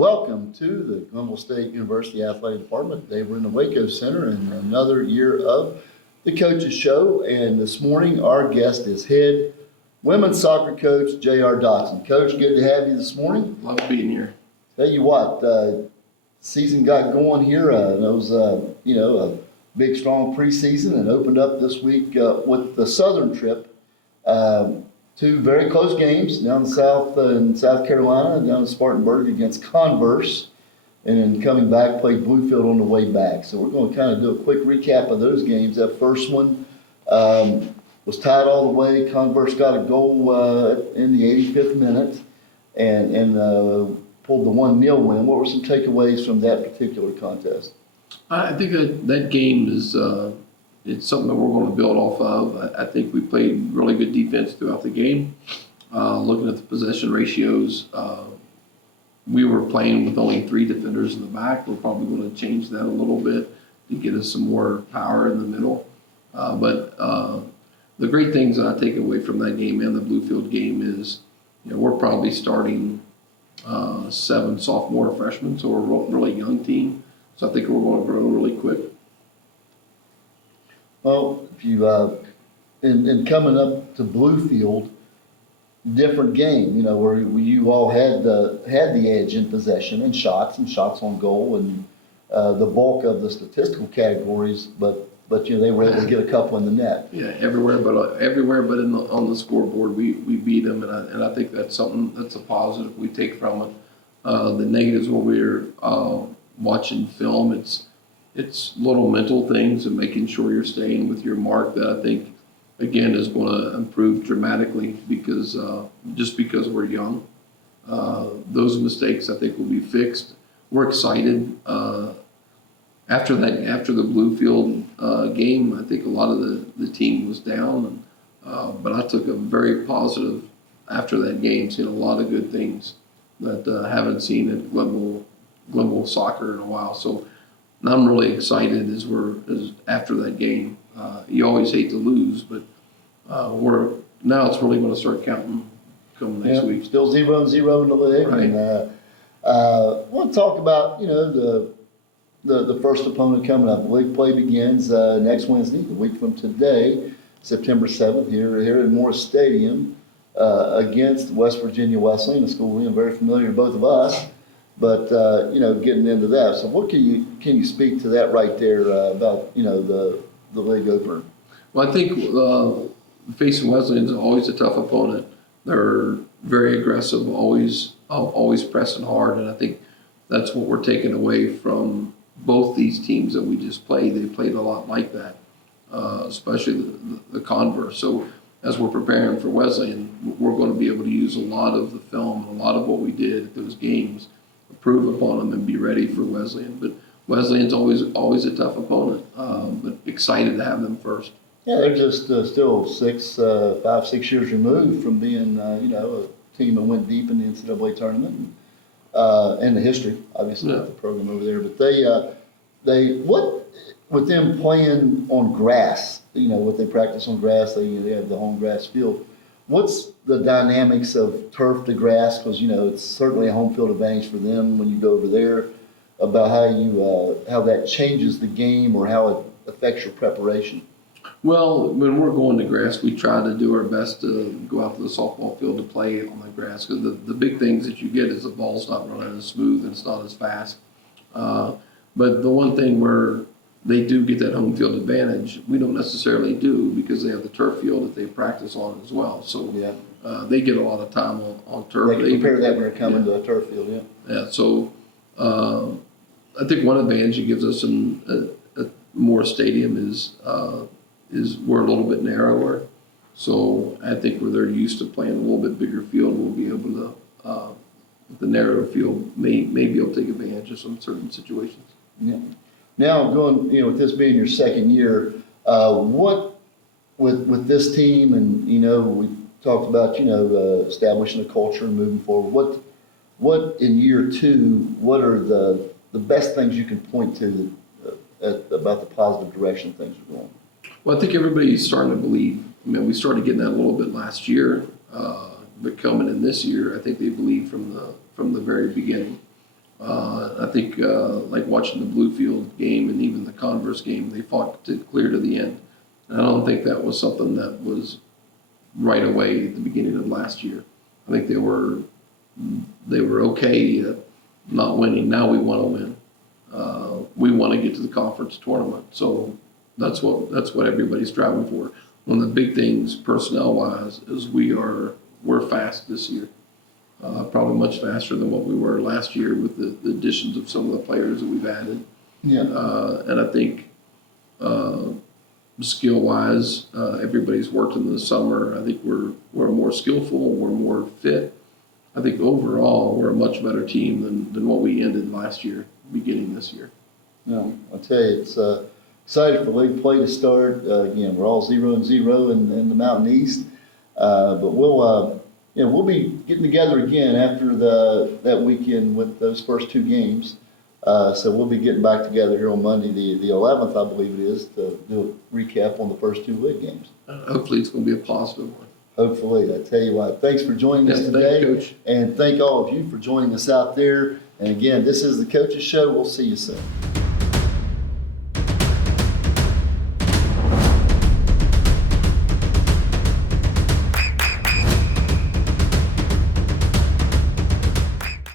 Welcome to the Glenville State University Athletic Department. Today we're in the Waco Center in another year of the Coaches Show. And this morning our guest is Head Women's Soccer Coach J.R. Dodson. Coach, good to have you this morning. Love being here. Tell you what, season got going here. It was, a big, strong preseason and opened up this week with the Southern trip. Two very close games down south in South Carolina, down in Spartanburg against Converse, and then coming back, played Bluefield on the way back. So we're going to kind of do a quick recap of those games. That first one was tied all the way. Converse got a goal in the 85th minute and pulled the 1-0 win. What were some takeaways from that particular contest? I think that game is it's something that we're going to build off of. I think we played really good defense throughout the game. Looking at the possession ratios, we were playing with only 3 defenders in the back. We're probably going to change that a little bit to get us some more power in the middle. But the great things that I take away from that game and the Bluefield game is, we're probably starting 7 sophomore freshmen, so we're a really young team. So I think we're going to grow really quick. Well, if you in coming up to Bluefield, different game, where you all had the edge in possession and shots on goal and the bulk of the statistical categories, but they were able to get a couple in the net. Yeah, everywhere but on the scoreboard we beat them, and I think that's something that's a positive we take from it. The negatives when we're watching film, it's little mental things and making sure you're staying with your mark that I think, again, is going to improve dramatically because we're young. Those mistakes I think will be fixed. We're excited. After the Bluefield game, I think a lot of the team was down, but I took a very positive after that game, seeing a lot of good things that I haven't seen at Glenville soccer in a while. So I'm really excited as after that game. You always hate to lose, but now it's really going to start counting coming next week. Still 0-0 in the league. Right. And I want to talk about the first opponent coming up. League play begins next Wednesday, a week from today, September 7th, here at Morris Stadium against West Virginia Wesleyan, a school we're very familiar to both of us. But getting into that, so what can you speak to that right there about the league opener? Well, I think facing Wesleyan is always a tough opponent. They're very aggressive, always pressing hard, and I think that's what we're taking away from both these teams that we just played. They played a lot like that, especially the Converse. So as we're preparing for Wesleyan, we're going to be able to use a lot of the film and a lot of what we did at those games, improve upon them, and be ready for Wesleyan. But Wesleyan's always a tough opponent, but excited to have them first. Yeah, they're just still 5, 6 years removed from being a team that went deep in the NCAA tournament and the history, obviously, of the program over there. But they what with them playing on grass, what they practice on grass, they have the home grass field. What's the dynamics of turf to grass? Because it's certainly a home field advantage for them when you go over there. About how that changes the game or how it affects your preparation. Well, when we're going to grass, we try to do our best to go out to the softball field to play on the grass. Because the big things that you get is the ball's not running as smooth and it's not as fast. But the one thing where they do get that home field advantage, we don't necessarily do because they have the turf field that they practice on as well. So they get a lot of time on turf. They can compare that when they're coming to a turf field, Yeah, so I think one advantage it gives us in more stadium is we're a little bit narrower. So I think where they're used to playing a little bit bigger field, we'll be able to, the narrower field may be able to take advantage of some certain situations. Yeah. Now going, with this being your second year, what with this team and we talked about establishing a culture and moving forward. What in year 2? What are the best things you can point to about the positive direction things are going? Well, I think everybody's starting to believe. We started getting that a little bit last year, but coming in this year, I think they believe from the very beginning. I think like watching the Bluefield game and even the Converse game, they fought to clear to the end. And I don't think that was something that was right away at the beginning of last year. I think they were okay not winning. Now we want to win. We want to get to the conference tournament. So that's what everybody's striving for. One of the big things personnel wise is we're fast this year. Probably much faster than what we were last year with the additions of some of the players that we've added. Yeah. And I think skill-wise, everybody's worked in the summer. I think we're more skillful, we're more fit. I think overall we're a much better team than what we ended last year, beginning this year. No, I'll tell you, it's excited for league play to start. Again, we're all 0-0 in the Mountain East, but we'll be getting together again after that weekend with those first two games. So we'll be getting back together here on Monday, the 11th, I believe it is, to do a recap on the first two league games. Hopefully it's going to be a positive one. Hopefully. I tell you what, thanks for joining us today. Thank you, Coach. And thank all of you for joining us out there. And again, this is the Coaches Show. We'll see you soon.